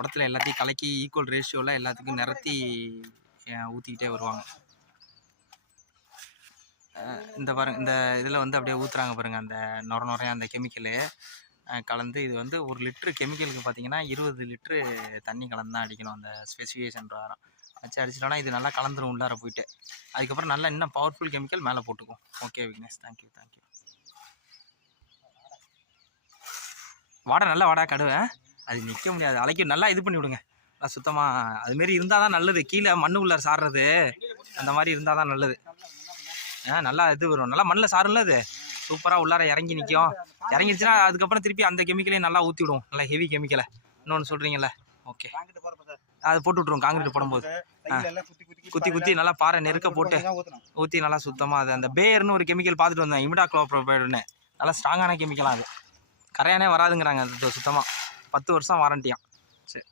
குடத்துல எல்லாத்தையும் கலக்கி ஈக்குவல் ரேஷியோவில் எல்லாத்துக்கும் நிறத்தி ஊற்றிக்கிட்டே வருவாங்க. இந்த பாருங்க, இந்த இதில் வந்து அப்படியே ஊற்றுறாங்க பாருங்கள், அந்த நுரையா அந்த கெமிக்கலு கலந்து. இது வந்து 1 லிட்ரு கெமிக்கலுக்கு பார்த்தீங்கன்னா 20 லிட்ரு தண்ணி கலந்து தான் அடிக்கணும். அந்த ஸ்பெசிஃபிகேஷன் பிரகாரம் வச்சு அடிச்சிட்டோன்னா இது நல்லா கலந்துரும் உள்ளார போயிட்டு. அதுக்கப்புறம் நல்லா இன்னும் பவர்ஃபுல் கெமிக்கல் மேலே போட்டுக்கும். Okay Vignesh, thank you. வாடை நல்லா வாடா கடுவேன், அது நிற்க முடியாது, அழைக்க நல்லா இது பண்ணி விடுங்க. நல்லா சுத்தமாக அதுமாரி இருந்தால் தான் நல்லது. கீழே மண்ணு உள்ளார சாடுறது அந்த மாதிரி இருந்தால் தான் நல்லது. நல்லா இது வரும், நல்லா மண்ணில் சாரும்ல, அது சூப்பராக உள்ளார இறங்கி நிற்கும். இறங்கிடுச்சுன்னா அதுக்கப்புறம் திருப்பி அந்த கெமிக்கலையும் நல்லா ஊற்றி விடுவோம், நல்லா ஹெவி கெமிக்கலை. இன்னொன்று சொல்கிறீங்கல்ல, ஓகே அது போட்டு விட்ருவோம். காங்கிரீட் போடும்போது குத்தி நல்லா பாறை நெருக்க போட்டு ஊற்றி நல்லா சுத்தமாக. அது அந்த பேர்னு ஒரு கெமிக்கல் பார்த்துட்டு வந்தேன், இமிடாக்ளோப்ரோபைடுன்னு, நல்லா ஸ்ட்ராங்கான கெமிக்கலாக. அது கரையானே வராதுங்கிறாங்க, அது சுத்தமாக 10 வருஷம் வாரண்டியாம். சரி.